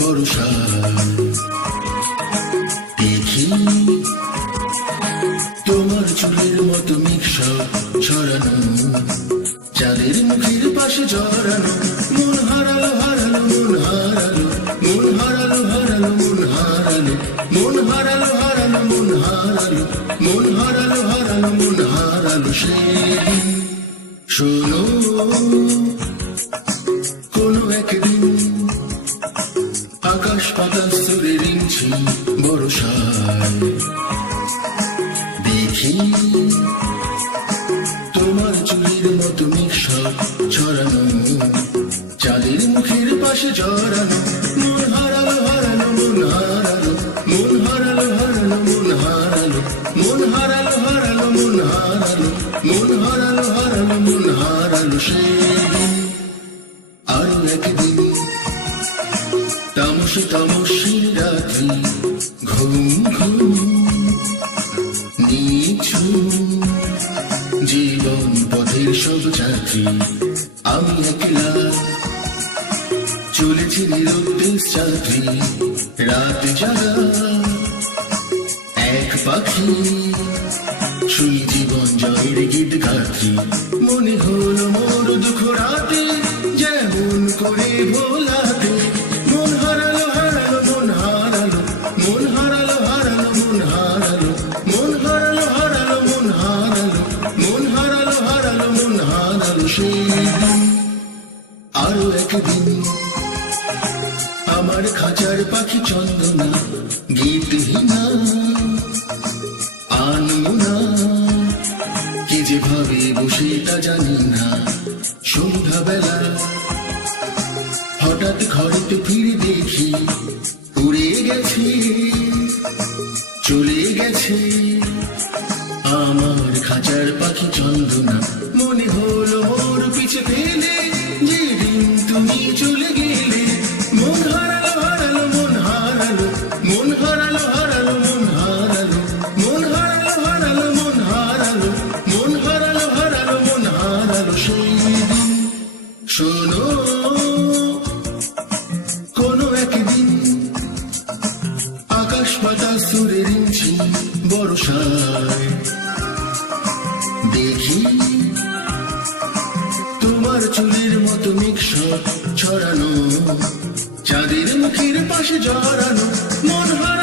বর্ষায় দেখি তোমার চুলের মতো মিক্সা ছড়ানো, চাঁদের মুখের পাশে জড়ানো, মন হারালো হারালো মন হারালো, মন হারালো হারালো মন হারালো, মন হারালো হারালো মন হারালো, মন হারালো হারালো মন হারালো সেদিন। শোনো কোনো একদিন আকাশ পাতাল সুরে রিংছি বর্ষায় দেখি তোমার চুলের মতো মিশা ছড়ানো, চাঁদের মুখের পাশে জড়ানো, মন হারালো হারালো মন হারালো, মন হারালো হারালো মন হারালো, মন হারালো হারালো মন হারালো, মন হারালো হারালো মন হারালো সেদিন। আরো একদিন তামসে তামসে রাত্রি, ঘুম ঘুম নিঝুম জীবন পথের সব যাত্রী, আমি একলা চলেছি নিরুদ্দেশ যাত্রী, রাত জাগা এক পাখি, শুনি জীবন জয়ের গীত গাত্রী। মনে হলো মোর দুঃখ রাতে যেমন করে ভোলাতে, মন হারালো হারালো মন হারালো, মন হারালো হারালো মন হারালো, মন হারালো হারালো মন হারালো, মন হারালো হারালো মন হারালো সেদিন। আরো একদিন আমার খাঁচার পাখি চন্দনা গীতহীনা আনমনা, কি যে ভাবে বসে তা জানি না। সন্ধ্যাবেলা হঠাৎ ঘরেতে ফিরে দেখি উড়ে গেছে চলে গেছে আমার খাঁচার পাখি চন্দনা। মনে হলো মোর পিছে ফেলে যেদিন তুমি চলে গেলে, মন হারালো হারালো মন হারালো, মন হারালো হারালো মন হারালো, মন হারালো হারালো মন হারালো, মন হারালো হারালো মন হারালো সেদিন। শোনো কোনো একদিন আকাশ পাতাল সুরে রিংছি বর্ষায় দেখি তোমার চুলের মতো মিক্সা ছড়ানো, চাঁদের মুখের পাশে জড়ানো, মন হারালো